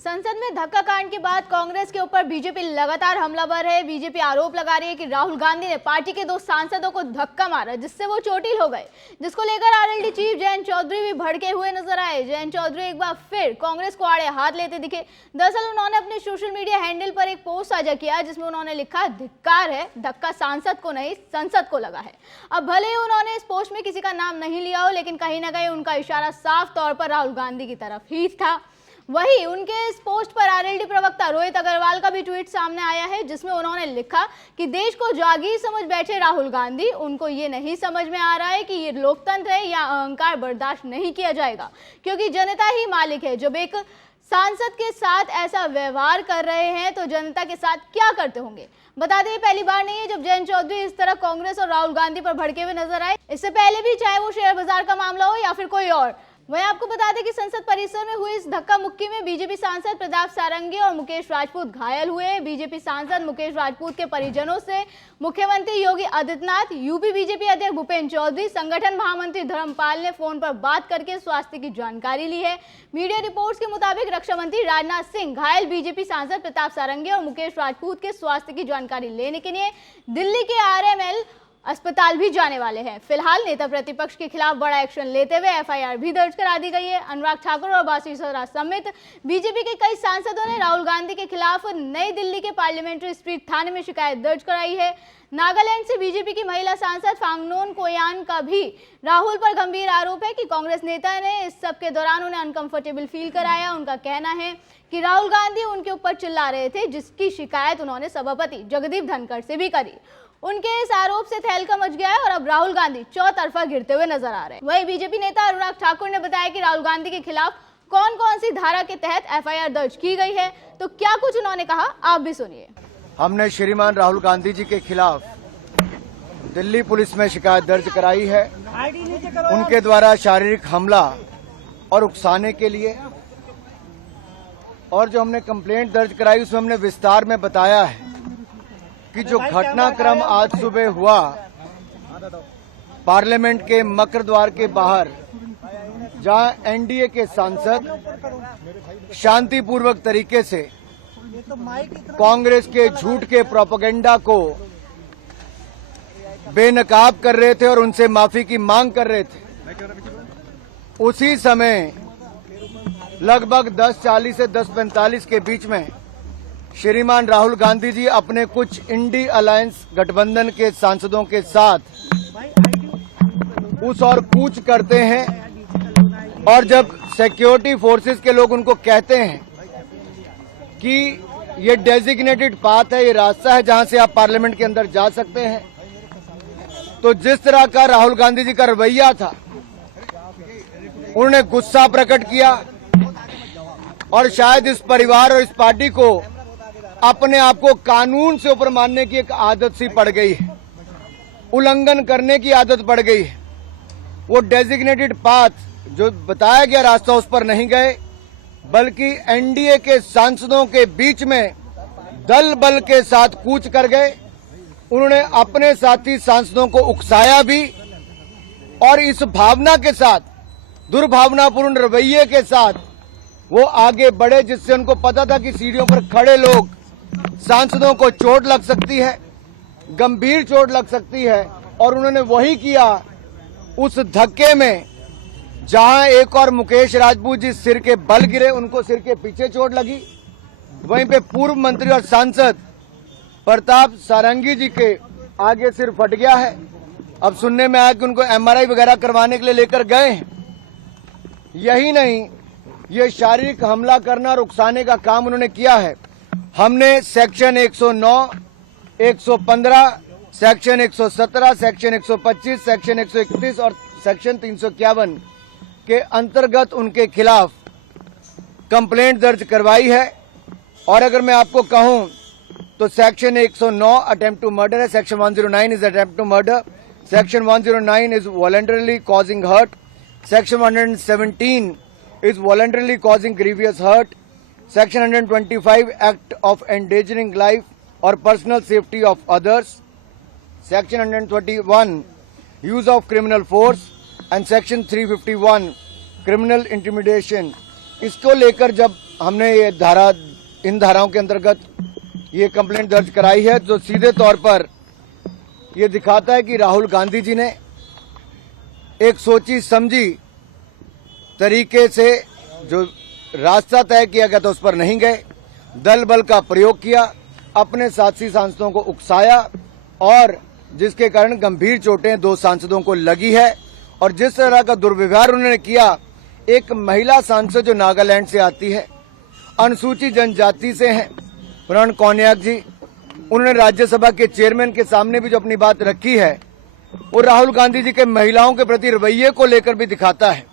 संसद में धक्का कांड के बाद कांग्रेस के ऊपर बीजेपी लगातार हमलावर है। बीजेपी आरोप लगा रही है कि राहुल गांधी ने पार्टी के 2 सांसदों को धक्का मारा जिससे वो चोटिल हो गए, जिसको लेकर आरएलडी चीफ जयंत चौधरी भी भड़के हुए नजर आए। जयंत चौधरी एक बार फिर कांग्रेस को आड़े हाथ लेते दिखे। दरअसल उन्होंने अपने सोशल मीडिया हैंडल पर एक पोस्ट साझा किया जिसमें उन्होंने लिखा, धिक्कार है, धक्का सांसद को नहीं संसद को लगा है। अब भले ही उन्होंने इस पोस्ट में किसी का नाम नहीं लिया हो, लेकिन कहीं ना कहीं उनका इशारा साफ तौर पर राहुल गांधी की तरफ ही था। वहीं उनके इस पोस्ट पर आरएलडी प्रवक्ता रोहित अग्रवाल का भी ट्वीट सामने आया है जिसमें उन्होंने लिखा कि देश को जागीर समझ बैठे राहुल गांधी, उनको ये नहीं समझ में आ रहा है कि ये लोकतंत्र है या अहंकार बर्दाश्त नहीं किया जाएगा, क्योंकि जनता ही मालिक है। जब एक सांसद के साथ ऐसा व्यवहार कर रहे हैं तो जनता के साथ क्या करते होंगे। बता दें, पहली बार नहीं है जब जयंत चौधरी इस तरह कांग्रेस और राहुल गांधी पर भड़के हुए नजर आए। इससे पहले भी, चाहे वो शेयर बाजार का मामला हो या फिर कोई और। वहीं आपको बता दें कि संसद परिसर में हुई इस धक्का मुक्की में बीजेपी सांसद प्रताप सारंगी और मुकेश राजपूत घायल हुए। बीजेपी सांसद मुकेश राजपूत के परिजनों से मुख्यमंत्री योगी आदित्यनाथ, यूपी बीजेपी अध्यक्ष भूपेंद्र चौधरी, संगठन महामंत्री धर्मपाल ने फोन पर बात करके स्वास्थ्य की जानकारी ली है। मीडिया रिपोर्ट्स के मुताबिक रक्षा मंत्री राजनाथ सिंह घायल बीजेपी सांसद प्रताप सारंगी और मुकेश राजपूत के स्वास्थ्य की जानकारी लेने के लिए दिल्ली के आरएमएल अस्पताल भी जाने वाले हैं। फिलहाल नेता प्रतिपक्ष के खिलाफ बड़ा एक्शन लेते हुए एफआईआर भी दर्ज करा दी गई है। अनुराग ठाकुर और बासी स्वराज समेत बीजेपी के कई सांसदों ने राहुल गांधी के खिलाफ नई दिल्ली के पार्लियामेंट्री स्ट्रीट थाने में शिकायत दर्ज कराई है। नागालैंड से बीजेपी की महिला सांसद फांगनोन कोयान का भी राहुल पर गंभीर आरोप है कि कांग्रेस नेता ने इस सब के दौरान उन्हें अनकंफर्टेबल फील कराया। उनका कहना है कि राहुल गांधी उनके ऊपर चिल्ला रहे थे, जिसकी शिकायत उन्होंने सभापति जगदीप धनखड़ से भी करी। उनके इस आरोप से तहलका मच गया है और अब राहुल गांधी चौतरफा गिरते हुए नजर आ रहे हैं। वहीं बीजेपी नेता अनुराग ठाकुर ने बताया कि राहुल गांधी के खिलाफ कौन कौन सी धारा के तहत एफआईआर दर्ज की गई है, तो क्या कुछ उन्होंने कहा, आप भी सुनिए। हमने श्रीमान राहुल गांधी जी के खिलाफ दिल्ली पुलिस में शिकायत दर्ज कराई है, उनके द्वारा शारीरिक हमला और उकसाने के लिए। और जो हमने कंप्लेंट दर्ज कराई उसमें हमने विस्तार में बताया है कि जो घटनाक्रम आज सुबह हुआ पार्लियामेंट के मकर द्वार के बाहर, जहां एनडीए के सांसद शांतिपूर्वक तरीके से कांग्रेस के झूठ के प्रोपेगेंडा को बेनकाब कर रहे थे और उनसे माफी की मांग कर रहे थे, उसी समय लगभग 10:40 से 10:45 के बीच में श्रीमान राहुल गांधी जी अपने कुछ इंडी अलायंस गठबंधन के सांसदों के साथ उस और कूच करते हैं। और जब सिक्योरिटी फोर्सेस के लोग उनको कहते हैं कि ये डेजिग्नेटेड पाथ है, ये रास्ता है जहां से आप पार्लियामेंट के अंदर जा सकते हैं, तो जिस तरह का राहुल गांधी जी का रवैया था, उन्होंने गुस्सा प्रकट किया और शायद इस परिवार और इस पार्टी को अपने आप को कानून से ऊपर मानने की एक आदत सी पड़ गई है, उल्लंघन करने की आदत पड़ गई है। वो डेजिग्नेटेड पाथ जो बताया गया रास्ता उस पर नहीं गए, बल्कि एनडीए के सांसदों के बीच में दल बल के साथ कूच कर गए। उन्होंने अपने साथी सांसदों को उकसाया भी और इस भावना के साथ, दुर्भावनापूर्ण रवैये के साथ वो आगे बढ़े, जिससे उनको पता था कि सीढ़ियों पर खड़े लोग सांसदों को चोट लग सकती है, गंभीर चोट लग सकती है। और उन्होंने वही किया। उस धक्के में जहां एक और मुकेश राजपूत जी सिर के बल गिरे, उनको सिर के पीछे चोट लगी, वहीं पे पूर्व मंत्री और सांसद प्रताप सारंगी जी के आगे सिर फट गया है। अब सुनने में आया कि उनको एमआरआई वगैरह करवाने के लिए लेकर गए हैं। यही नहीं, ये शारीरिक हमला करना और उकसाने का काम उन्होंने किया है। हमने सेक्शन 109, 115, सेक्शन 117, सेक्शन 125, सेक्शन 131 और सेक्शन 351 के अंतर्गत उनके खिलाफ कंप्लेंट दर्ज करवाई है। और अगर मैं आपको कहूं तो सेक्शन 109 अटेम्प्ट टू मर्डर है, section 109 is attempt to murder, section 109 is voluntarily causing hurt, section 117 is voluntarily causing grievous hurt, section 125 act of endangering life or personal safety of others, section 121 use of criminal force and section 351 criminal intimidation। इसको लेकर जब हमने इन धाराओं के अंतर्गत ये complaint दर्ज कराई है, जो सीधे तौर पर ये दिखाता है कि राहुल गांधी जी ने एक सोची समझी तरीके से जो रास्ता तय किया गया था उस पर नहीं गए, दल बल का प्रयोग किया, अपने साथी सांसदों को उकसाया और जिसके कारण गंभीर चोटें 2 सांसदों को लगी है। और जिस तरह का दुर्व्यवहार उन्होंने किया, एक महिला सांसद जो नागालैंड से आती है, अनुसूचित जनजाति से हैं, प्रण कौनियाक जी, उन्होंने राज्यसभा के चेयरमैन के सामने भी जो अपनी बात रखी है, वो राहुल गांधी जी के महिलाओं के प्रति रवैये को लेकर भी दिखाता है।